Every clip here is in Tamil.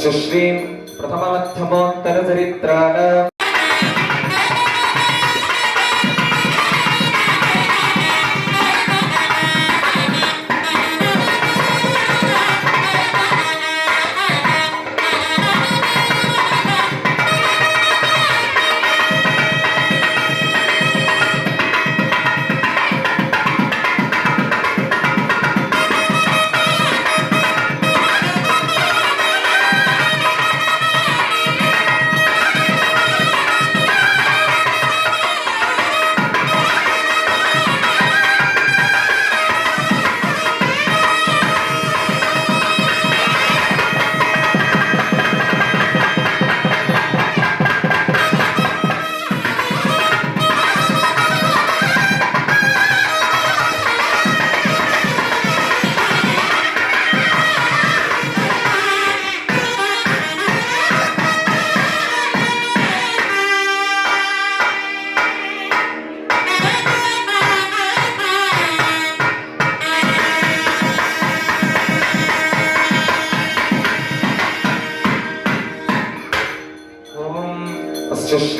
श्रीं प्रथममध्यमोत्तरचरित्राणाम्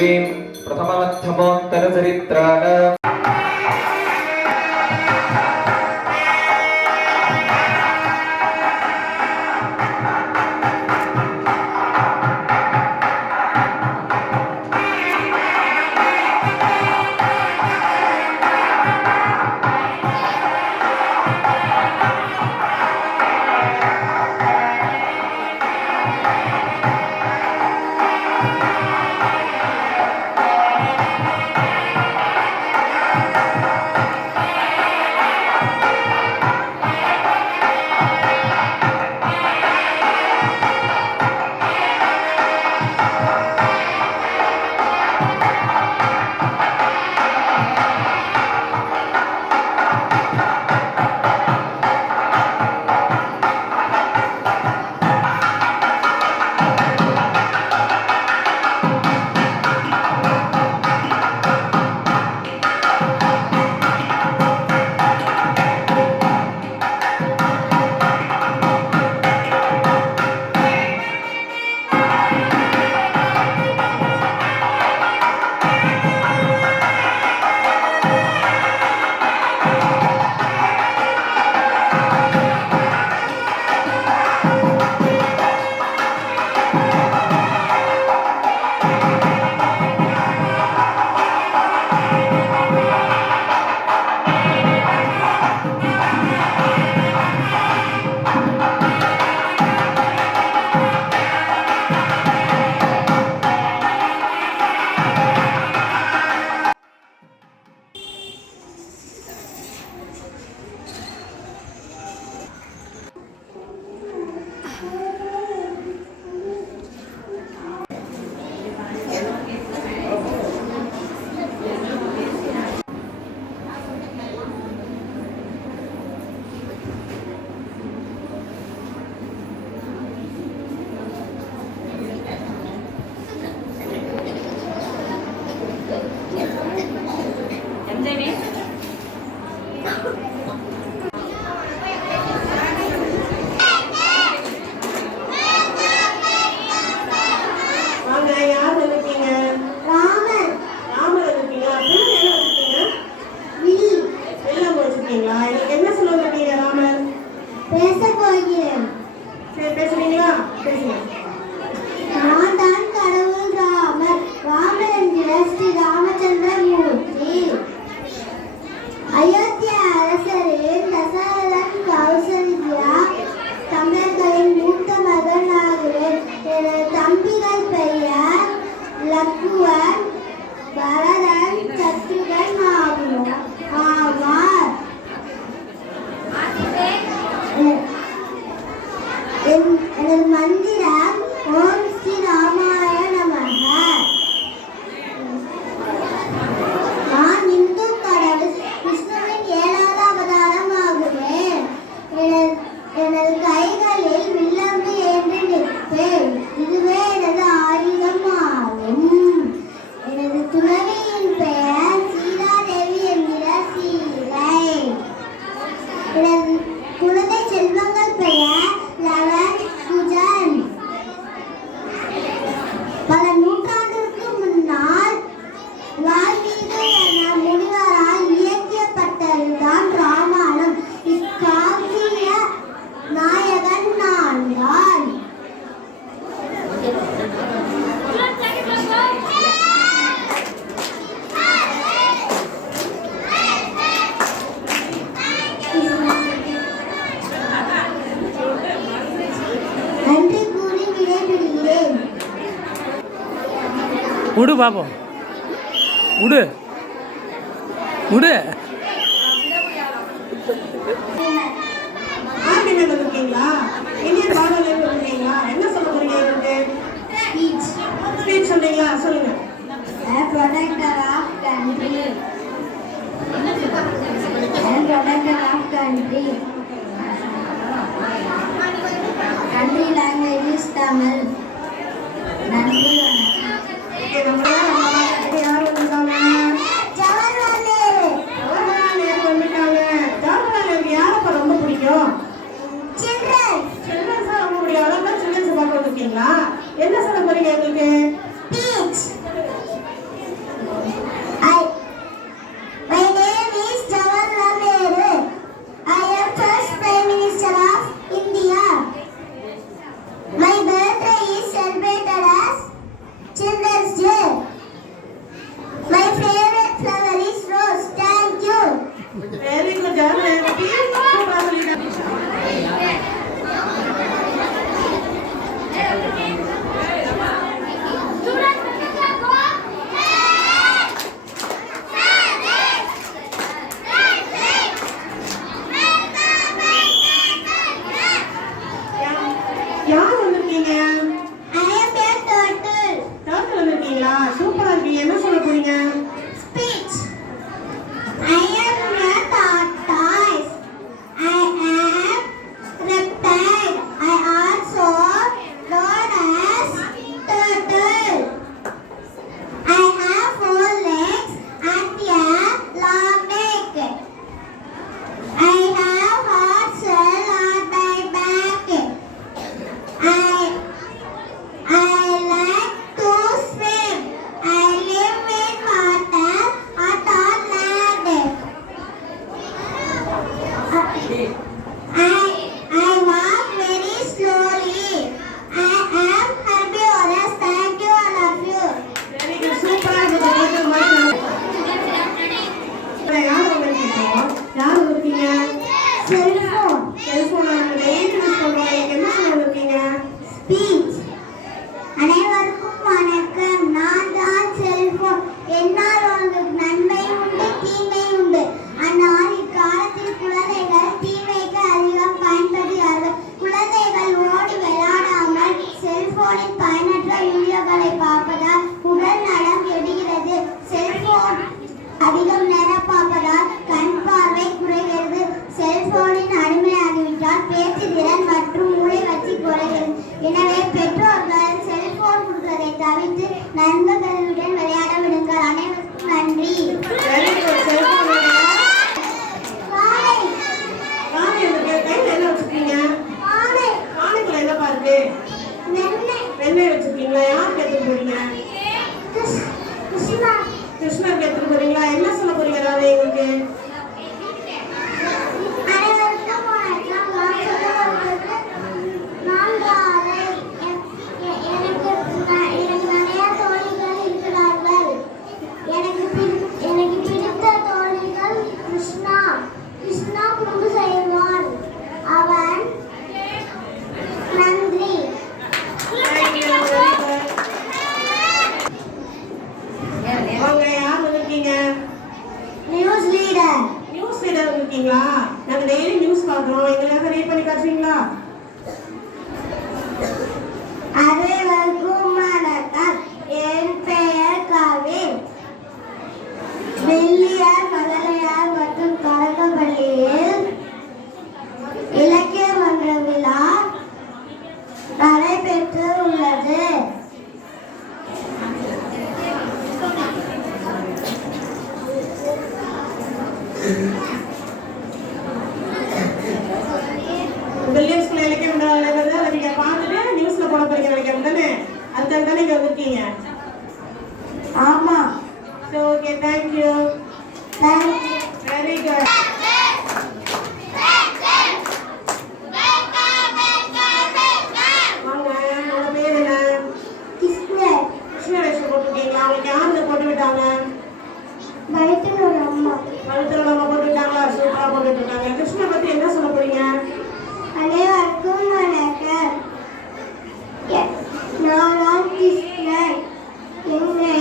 श्रीं प्रथममध्यमोत्तरचरित्राणाम् விடு பாப்போம், விடு விடு. இருக்கீங்களா? இந்தியன் பாடலில் இருக்கீங்களா? என்ன சொல்ல போறீங்க? ஸ்பீச் சொல்றீங்களா? சொல்லுங்க. Protector of country. Protector of country. Country language is Tamil. நன்றி யார் வந்திருக்காங்க? ஜவஹர்லால் நேரு. ஜவஹர்லால் நேரு வந்துட்டாங்க. ஜவஹர்லால் நேருக்கு யாரப்ப ரொம்ப பிடிக்கும்? சில்ட்ரன்ஸ் ரொம்ப பிடிக்கும். அதான் சில்ட்ரன்ஸ் பார்க்க வந்திருக்கீங்களா? என்ன சொல்ல போறீங்க எங்களுக்கு? Speech. My name is Jawaharlal Nehru. I am first Prime Minister of India. My birthday is celebrated as Children's Day. My favorite flower is rose. Thank you. Very good. Jawaharlal சூப்பரா சொல்லிட்டாங்க. யார் வந்திருக்கீங்க? I am a turtle. Doctor வந்திருக்கீங்களா? சூப்பரா இருக்கீங்க. என்ன சொல்ல போறீங்க? Speech. I am a tortoise. I am reptile. I also known as turtle. I have 4 legs and a long neck. I have hard shell on my back. I like to swim. I live in water or on land. I walk very slowly. I am herbivorous. Thank you all of you. Very good. சூப்பரா இருக்கு. யார் வந்திருக்கீங்க? யார் வந்திருக்கீங்க? Cellphone. செல்போன் டெய்லி யூஸ் பண்றோம். என்ன சொல்ல வந்திருக்கீங்க? Speech. அனைவருக்கும் வணக்கம். நான் தான் செல்போன். என்னால் உங்களுக்கு நன்மை உண்டு, தீமை உண்டு. ஆனால் இக்காலத்தில் குழந்தைகள் தீமைக்கு அதிகம் பயன்படுகிறார்கள். குழந்தைகள் ஓடி விளையாடாமல் செல்போனில் பயனற்ற வீடியோக்களை பார்ப்பதால் உடல் நலம் கெடுகிறது. செல்போன் அதிகம் நேரம் பார்ப்பதால் கண் பார்வை குறைகிறது. செல்போனின் அடிமையாகிவிட்டால் பேச்சு திறன் மற்றும் மூளை வளர்ச்சி குறைகிறது. எனவே பெற்றோர்கள் செல்போன் கொடுப்பதை தவிர்த்து நண்பர்களுடன் விளையாட விடுங்கள். அனைவருக்கும் நன்றி. Very good. செல்போன் வாழை. வாங்க இந்த கையில என்ன வச்சிருக்கீங்க? வாழை. காணிக்குள்ள என்னப்பா இருக்கு? வெண்ணெய். வெண்ணெய் வச்சிருக்கீங்களா? யாருக்கு எடுத்துட்டு போறீங்க? கிருஷ்ணா. கிருஷ்ணருக்கு எடுத்துட்டு போறீங்களா? என்ன சொல்ல போறீங்க ராணி உங்களுக்கு? அனைவருக்கும் வணக்கம். நான் சொல்ல வருவது நான் வாழை. எனக்கு நிறைய தோழிகள் இருக்கிறார்கள். எனக்கு பிடித்த தோழிகள் கிருஷ்ணா. கிருஷ்ணா குறும்பு செய்வான். அவன் நன்றி. அவங்க யார் வந்திருக்கீங்க? News leader. நியூஸ் ரீடர் வந்திருக்கீங்களா? நாங்க டெய்லி நியூஸ் பார்க்குறோம். எங்களுக்காக ரீட் பண்ணி காட்டுறீங்களா? அனைவருக்கும் வணக்கம். என் பெயர் கவின். வெள்ளியார் மதலையார் மற்றும் கலங்கப்பள்ளியில் இலக்கிய மன்ற விழா நடைபெற்று உள்ளது. வில்லியம் ஸ்கூல் இலக்கியம் நடந்தது. அதை நீங்க பார்த்துட்டு நியூஸ்ல போட போறீங்க இலக்கியம் தானே? அதுக்காக தானே இங்க வந்திருக்கீங்க. ஆமா. So okay, thank you. Thank you. Very good. வாங்க, உங்க பேர் என்ன? கிருஷ்ணர். கிருஷ்ணரேஷன் போட்டிருக்கீங்களா? உங்களுக்கு யார் இதை போட்டு விட்டாங்க? வயிற்றுல அம்மா. கழுத்துல நம்ம போட்டு விட்டாங்களா? சூப்பரா போட்டு இருக்காங்க. கிருஷ்ணரை பத்தி என்ன சொல்ல போறீங்க? அனைவருக்கும் வணக்கம். நான் கிருஷ்ணன். என்னை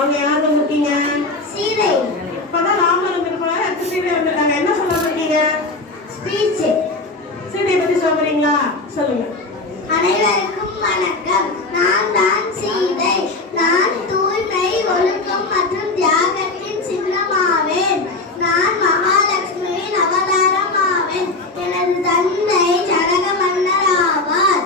அவங்க யார் வந்திருக்கீங்க? சீதை. இப்பதான் ராமர் வந்திருப்பாங்க, அடுத்து சீதை வந்திருக்காங்க. என்ன சொல்ல வந்திருக்கீங்க? ஸ்பீச். சீதையை பத்தி சொல்ல போறீங்களா? சொல்லுங்க. அனைவருக்கும் வணக்கம். நான் தான் சீதை. நான் தூய்மை, ஒழுக்கம் மற்றும் தியாகத்தின் சின்னமாவேன். நான் மகாலட்சுமியின் அவதாரமாவேன். எனது தந்தை ஜனக மன்னர் ஆவார்.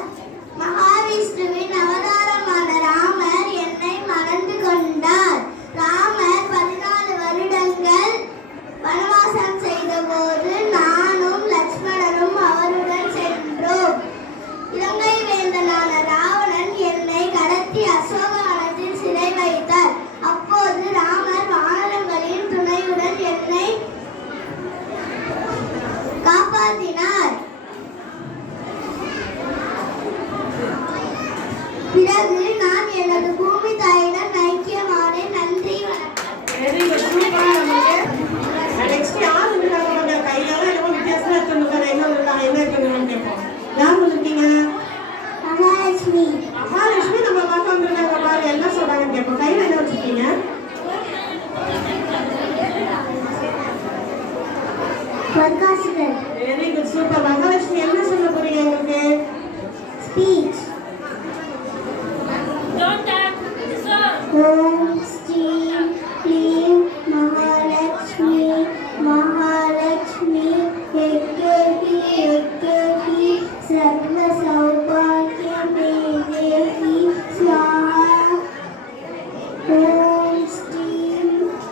மகாவிஷ்ணுவின் அவதாரமான ராமர் என்னை மணந்து கொண்டார். ராமர் 14 வருடங்கள் வனவாசம் செய்தபோது நானும் லட்சுமணனும் அவருடன் சென்றோம். இலங்கை வேந்தனான ராவணன் என்னை கடத்தி அசோகவனத்தில் சிறை வைத்தார். அப்போது ராமர் வானரங்களின் துணையுடன் என்னை காப்பாற்றினார். பிறகு நான் எனது பூமி தாயிடம் ஐக்கியமானேன். நன்றி, வணக்கம். வெரி குட், சூப்பரா நமக்கு. நெக்ஸ்ட் யார் இருக்காங்க? கையால என்னமோ வித்தியாசமா எடுத்துருக்காங்க. என்ன இருக்காங்க, என்ன இருக்குன்னு கேட்போம். யார் வந்திருக்கீங்க? மகாலட்சுமி. மகாலட்சுமி நம்ம பார்க்க வந்திருக்காங்க பாருங்க. என்ன சொல்றாங்கன்னு கேட்போம். கையில என்ன வச்சிருக்கீங்க? பிரகாசிகர். Very good, super. மகாலட்சுமி என்ன சொல்ல போறீங்க உங்களுக்கு? ஸ்பீச். ஓம் ஸ்ரீ க்ளீம் மகாலட்சுமி மகாலட்சுமி எக்கேகி எக்கேகி சர்வ சௌபாக்யமே தேவி ஸ்வாஹா. ஓம் ஸ்ரீ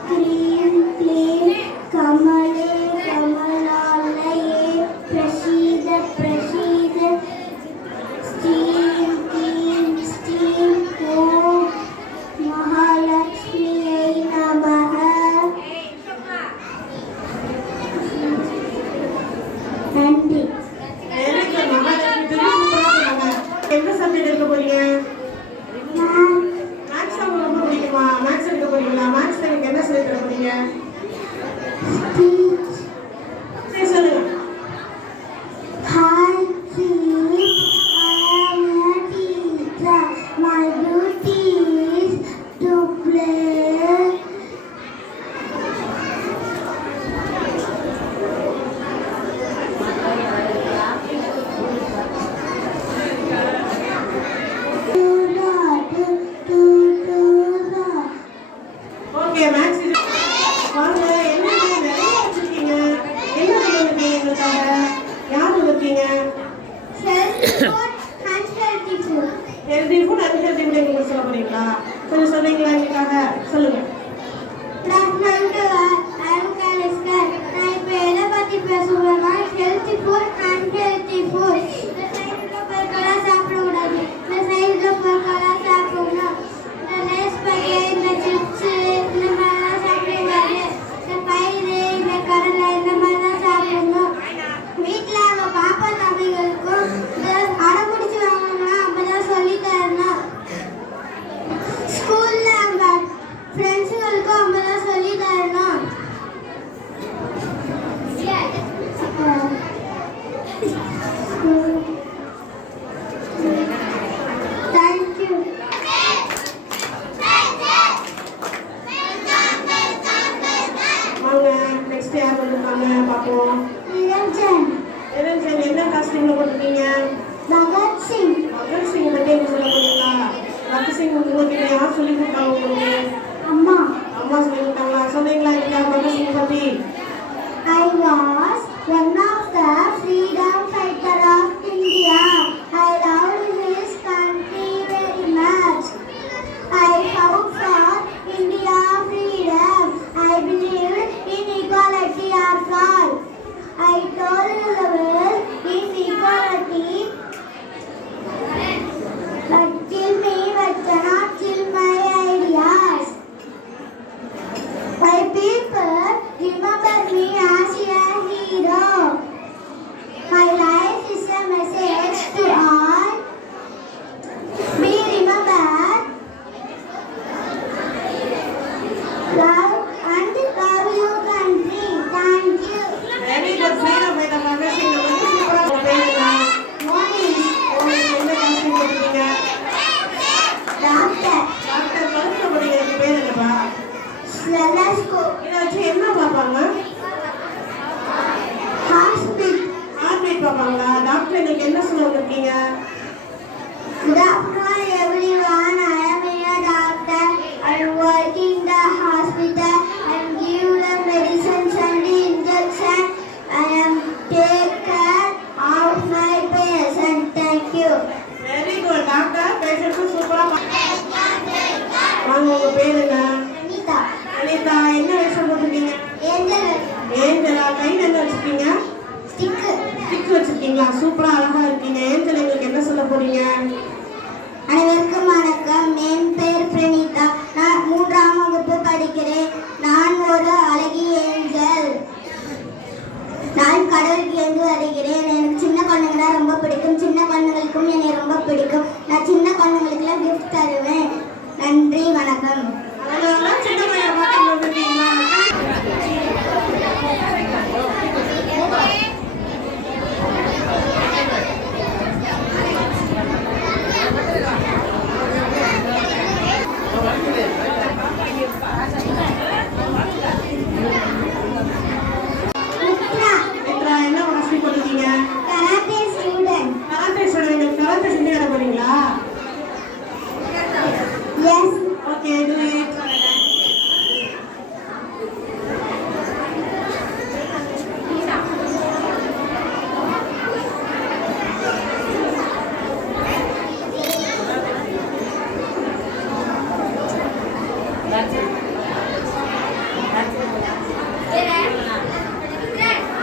க்ளீம் க்ளீம் கமலே கமலாலயே பிரசீத பிரசீத ஸ்ரீம் க்ளீம் ஸ்ரீம் ஓம் மகாலட்சுமியை நமஹ. நன்றி. Very good. மகாலட்சுமி திரும்பி சூப்பரா சொன்னாங்க. என்ன சப்ஜெக்ட் எடுக்க போறீங்க? மேக்ஸ் உங்களுக்கு ரொம்ப பிடிக்குமா? மேக்ஸ் எடுக்க போறீங்களா? மேக்ஸ் எனக்கு என்ன சொல்லி தர போறீங்க? ஸ்பீச். சரி, சொல்லுங்க. Hi kids, I am a teacher. My duty is to play. Okay, Max இது வாங்க. என்ன நிறைய வச்சிருக்கீங்க? என்ன வந்திருக்கீங்க எங்களுக்காக? யார் வந்திருக்கீங்க? Healthy food and healthy food. Healthy food and healthy food எங்களுக்கு சொல்ல போறீங்களா? கொஞ்சம் சொல்றீங்களா எங்களுக்காக? சொல்லுங்க. Good afternoon to all. I am Kaliskar. நான் இப்போ எதை பற்றி பேசுவேன்னா healthy food and healthy food. இந்த சைடில் பொருட்களாக சாப்பிடக்கூடாது, இந்த சைடில் பொருட்களாக சாப்பிடணும். இந்த லேஸ் பையன், இந்த சிப்ஸு, இந்த மாதிரிலாம் சாப்பிடக்கூடாது. இந்த பயிறு, இந்த கடலை, இந்த மாதிரிலாம் சாப்பிடணும். வீட்டில் அவங்க பாப்பா தம்பிகளுக்கும் அடம்பிடிச்சு வாங்கணும்னா அப்பதான் சொல்லி தரணும். ஸ்கூல்ல நம்ம ஃப்ரெண்ட்ஸுங்களுக்கும் அப்பதான் சொல்லி தரணும். தேங்க்யூ. வாங்க, நெக்ஸ்ட் யார் வந்திருக்காங்க பார்ப்போம். நிரஞ்சன். நிரஞ்சன், என்ன காஸ்டியூம்ல போட்டிருக்கீங்க? பகத்சிங். பகத்சிங் பத்தி என்ன சொல்ல போறீங்களா? பகத்சிங் உங்களுக்கு யார் சொல்லி கொடுத்தாங்க உங்களுக்கு? அம்மா. அம்மா சொல்லி கொடுத்தாங்களா? சொன்னீங்களா இல்லையா பகத்சிங் பத்தி? I was one of the freedom fighter of India. I loved his country very much. I fought for India freedom. I believed in equality of all. I told the world in equality, but kill me, but cannot kill my and work in the hospital and give the medicines and the injection. I am take care of my patient. Thank you. Very good doctor பேஷண்ட்க்கு சூப்பரா வாங்க உங்க பேர் என்ன Anita. அனிதா என்ன வேஷம் போட்டிருக்கீங்க Angel. ஏஞ்சலா கையில என்ன வச்சிருக்கீங்க Stick. ஸ்டிக் வச்சிருக்கீங்களா சூப்பரா அழகா இருக்கீங்க ஏஞ்சல் எங்களுக்கு என்ன சொல்ல போறீங்க அனைவருக்கும் வணக்கம். என் பெயர் பிரணீதா. நான் 3ஆம் வகுப்பு படிக்கிறேன். நான் ஒரு அழகிய ஏஞ்சல். நான் கடவுளுக்கு இருந்து வருகிறேன். எனக்கு சின்ன குழந்தைங்கன்னா ரொம்ப பிடிக்கும். சின்ன குழந்தைகளுக்கும் என்னை ரொம்ப பிடிக்கும். நான் சின்ன குழந்தைங்களுக்குலாம் கிஃப்ட் தருவேன். நன்றி, வணக்கம். அதனால சின்ன பையன் பார்த்து வந்திருக்கீங்களா மித்ரா, மித்ரா என்ன வாசி போட்டிருக்கீங்க கராத்தே ஸ்டூடெண்ட். கராத்தே சொல்லுங்க கராத்தே செஞ்சு விட போறீங்களா yes. Okay do it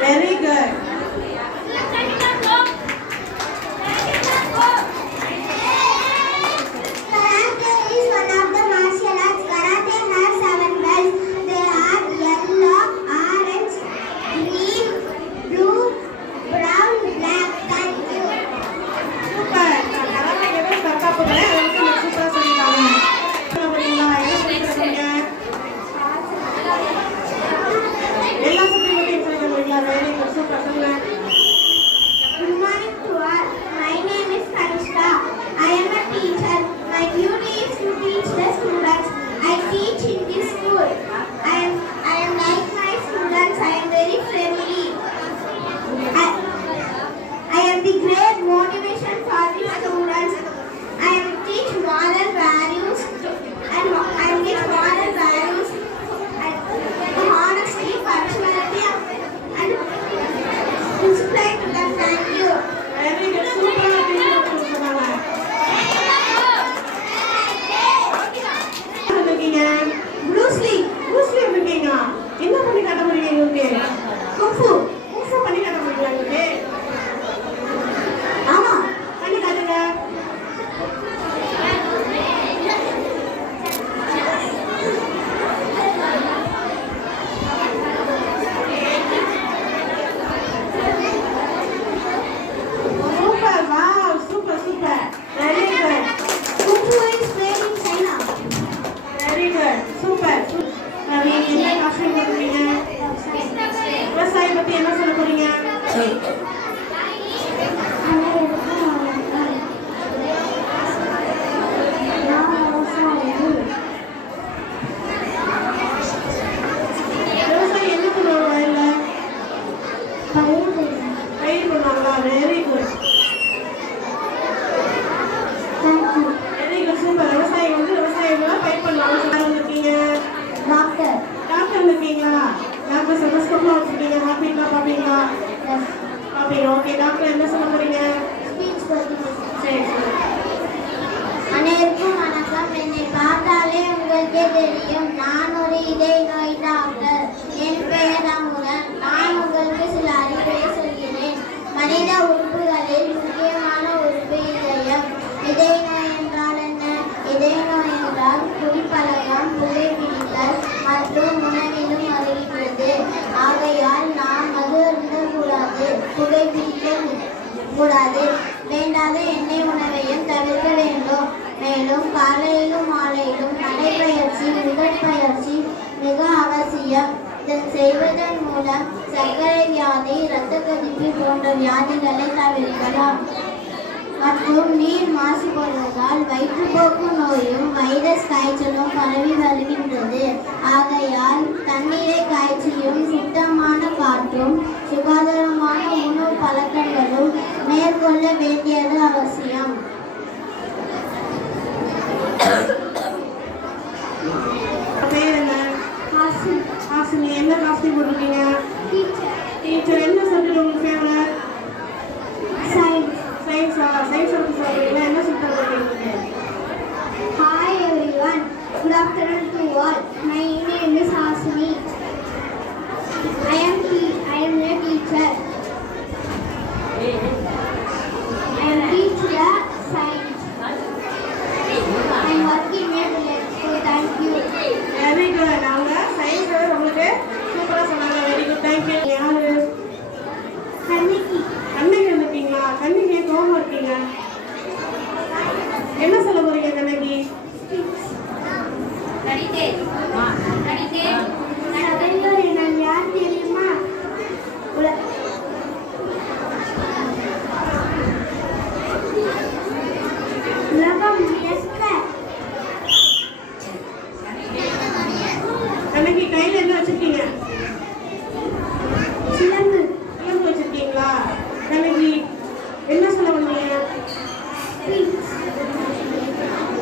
very good Karate is one of the martial arts. Karate has 7 belts. They are yellow, orange, green, blue, brown, black. Thank you. Super நான் கராத்தே கேட்டா கரெக்டா போறேன் அதுக்கு நீங்க சூப்பரா சொல்லிட்டாங்க என்ன பண்ணீங்களா என்ன சொல்லிருக்கீங்க எல்லா சப்ஜெக்ட்டையும் சொல்லிருக்கீங்களா வெரி குட் சூப்பர் சொல்லுங்க Good morning to all. My name is Kanishka. I am a teacher. My duty is to teach the students. I teach in this school. I am like my students. I am very friendly. I am the great motivation for the students. I am teach moral values and I teach moral values and honesty, punctuality and discipline to them. Thank you. Very good சூப்பரா டீச்சர் சொன்னாங்க வந்திருக்கீங்க ப்ரூஸ்லி வந்திருக்கீங்க என்ன பண்ணி காட்ட போறீங்க உங்களுக்கு குங்ஃபு பண்ணி காட்ட போறீங்களா உங்களுக்கு ஆமா பண்ணி காட்டுங்க super wow super very good Kung Fu is made in China. Very good super நீங்க என்ன காஸ்டியூம் போடுறீங்க விவசாயம் பத்தி என்ன சொல்ல போறீங்க விவசாயம் என்ன பண்ணுவாங்க வயல்ல பயிர் பண்ணுவாங்களா very good very good super விவசாயம் வந்து விவசாயம் பயிர் பண்ணுவாங்க வந்திருக்கீங்க Doctor. டாக்டர் வந்திருக்கீங்களா டாக்டர் செமஸ்கோப்லாம் வச்சிருக்கீங்க பார்ப்பீங்களா பார்ப்பீங்க ஓகே டாக்டர் என்ன சொல்ல போறீங்க Speech கொடுத்து. சரி சரி அனைவருக்கும் வணக்கம். என்னை பார்த்தாலே உங்களுக்கே தெரியும். நான் ஒரு இதய நோய் டாக்டர். என் பெயர் அமுதன். நான் உங்களுக்கு சில அறிவுரை சொல்கிறேன். மனித உறுப்புகளில் முக்கியமான உறுப்பு இதயம். இதய நோய் என்றால் என்ன? இதய நோய் என்றால் குடிப்பழக்கம், புகைப்பிடித்தல் மற்றும் உணவிலும் வருகிறது. ஆகையால் நாம் மது அருந்தக்கூடாது, புகைப்பிடிக்க கூடாது, வேண்டாத எண்ணெய் உணவையும் தவிர்க்க வேண்டும். மேலும் காலையிலும் மாலையிலும் நடைப்பயிற்சி, உடற்பயிற்சி மிக அவசியம். இதன் செய்வதன் மூலம் சர்க்கரை வியாதி, இரத்த கொதிப்பு போன்ற வியாதிகளை தவிர்க்கலாம். மற்றும் நீர் மாசுபடுவதால் வயிற்றுப்போக்கு நோயும் வைரஸ் காய்ச்சலும் பரவி வருகின்றது. ஆகையால் தண்ணீரை காய்ச்சியும் சுத்தமான காற்றும் சுகாதாரமான உணவு பழக்கங்களும் மேற்கொள்ள வேண்டியது அவசியம். பேர் என்ன? ஹாசின். ஹாசினி. என்ன காஸ்டியூம் போட்டிருக்கீங்க? டீச்சர். டீச்சர். என்ன சப்ஜெக்ட் உங்களுக்கு ஃபேவரட்? சயின்ஸ். சயின்ஸா? சயின்ஸ் எடுத்து சொல்றீங்களா? என்ன சப்ஜெக்ட் போட்டிருக்கீங்க? Hi everyone. Good afternoon to all. My name is Hasini. I am a teacher. I am teacher science. I am working at lab. So thank you. Very good. அவங்க சயின்ஸ் உங்களுக்கு சூப்பரா சொன்னாங்க. Very good. Thank you. யாரு? Kaniki. கண்ணகி வந்திருக்கீங்களா? கண்ணகி கோவமா இருக்கீங்க? என்ன சொல்ல போறீங்க கண்ணகி? சகோதரி நான் யார் தெரியுமா? உலகம் வியக்க கண்ணகி கையில என்ன வச்சிருக்கீங்க? சிலம்பு. சிலம்பு வச்சிருக்கீங்களா? கண்ணகி என்ன சொல்ல வந்தீங்க?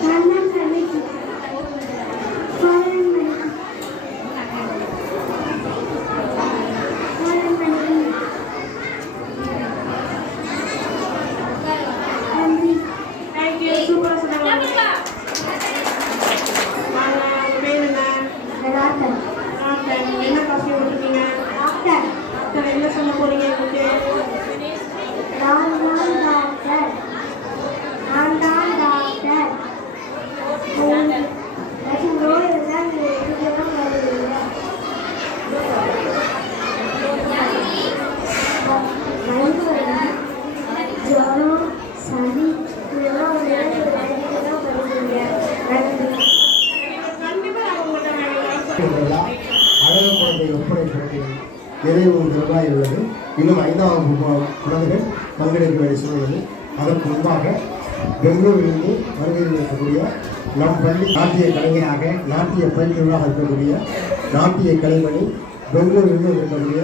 நான் தான் கணக்கு. கோலன் மணி. நன்றி. Thank you. சூப்பரா சொன்னாங்க. வாங்க. உங்க பேர் என்ன? டாக்டர். டாக்டர். நீங்க என்ன காஸ்டியூம் போட்டிருக்கீங்க? டாக்டர். டாக்டர் என்ன சொல்ல போறீங்க எங்களுக்கு? நான் தான் டாக்டர். நான் தான் டாக்டர். லட்சம் ரூபாய் இருந்தால் இதுக்கெல்லாம் வருவீங்க. மருத்துவம், ஜுரம், சளி இதெல்லாம் வருவீங்க. நன்றி. கண்டிப்பா நான் உங்கள்கிட்ட இதெல்லாம் அழகு குழந்தை ஒப்படை போட்டியில் நிறைவு ரூபாய் உள்ளது. இன்னும் 5ஆம் வகுப்பு குழந்தைகள் பங்கெடுக்க வேண்டிய சூழ்நிலை. அதற்கு முன்பாக பெங்களூரிலிருந்து வருகையில் இருக்கக்கூடிய நம் பள்ளி நாட்டிய கலைஞராக நாட்டிய பயிற்றுநராக இருக்கக்கூடிய நாட்டிய கலைமணி பெங்களூரிலிருந்து இருக்கக்கூடிய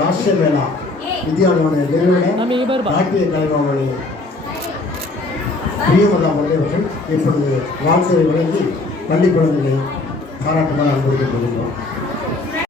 ராஷ்டிரமேளா வித்யாலயோட நிறுவன நாட்டிய கலைமாமணி பிரியமதா அவர்கள் இப்பொழுது வாழ்த்துறை வழங்கி பள்ளி குழந்தைகளை பாராட்டுமாறு அன்பளித்துக் கொள்கிறோம்.